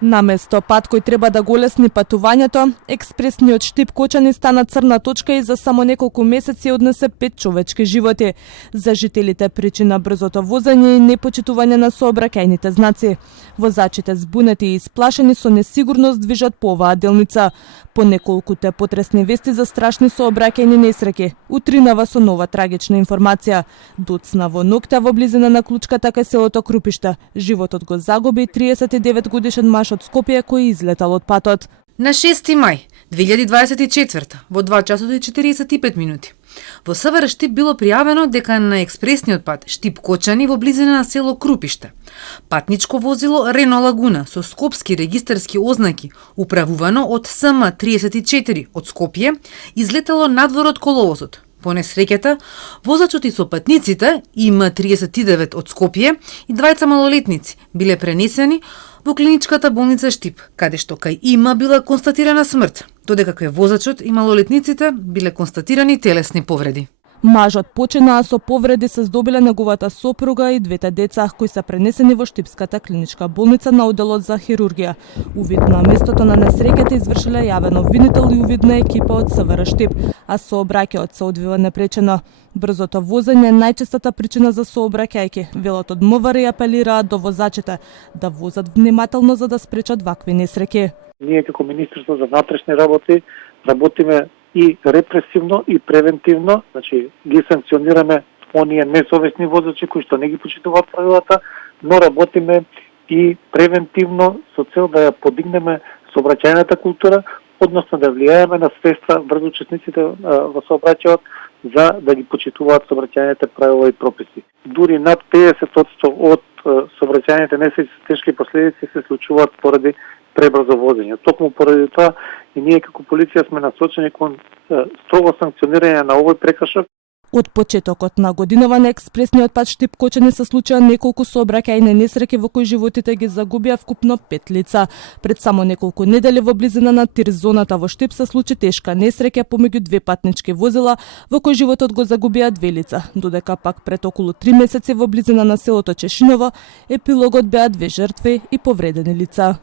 Наместо пат кој треба да го олесни патувањето, експресниот штип Кочани стана црна точка и за само неколку месеци однесе 5 човечки животи. За жителите причина брзото возење и непочитување на сообраќајните знаци. Возачите збунети и исплашени со несигурност движат по оваа делница. По неколкуте потресни вести за страшни сообраќајни несреќи, утринава со нова трагична информација. Доцна во ноќта во близина на Клучката кај селото Крупишта. Животот го загуби 39 годишен маж од Скопје кој излетал од патот. На 6 мај 2024 во 2 часот и 45 минути. Во СВР Штип било пријавено дека на експресниот пат Штип Кочани во близина на село Крупиште патничко возило Рено Лагуна со скопски регистарски ознаки, управувано од СМ 34 од Скопје, излетало надвор од коловозот. По несреќата, возачот и сопатниците, ИМ 39 од Скопје и двајца малолетници биле пренесени во клиничката болница Штип, каде што кај ИМ била констатирана смрт, додека кај возачот и малолетниците биле констатирани телесни повреди. Мажот почина, а со повреди се здобиле неговата сопруга и двете деца кои се пренесени во Штипската клиничка болница на оделот за хирургија. Увид на местото на несреќата извршиле јавен обвинител и увидна екипа од СВР Штип, а сообраќајот се одвива непречено. Брзото возење е најчестата причина за сообраќајки. Велот од МВР апелираат до возачите да возат внимателно за да спречат вакви несреќи. Ние како Министерство за внатрешни работи работиме и репресивно и превентивно, значи ги санкционираме оние несовесни возачи кои што не ги почитуваат правилата, но работиме и превентивно со цел да ја подигнеме сообраќајната култура, односно да влијаеме на свеста врз учесниците во сообраќајот за да ги почитуваат сообраќајните правила и прописи. Дури над 50% од сообраќајните несреќи со тешки последици се случуваат поради пребрзо возење. Токму поради тоа и ние како полиција сме насочени кон строго санкционирање на овој прекршок. Од почетокот на годинова на експресниот пат Штип Кочани се случија неколку сообраќајни несреќи во кои животите ги загубија вкупно 5 лица. Пред само неколку недели во близина на тир зоната во Штип се случи тешка несреќа помеѓу две патнички возила во кои животот го загубија 2 лица, додека пак пред околу 3 месеци во близина на селото Чешиново епилогот беа 2 жртви и повредени лица.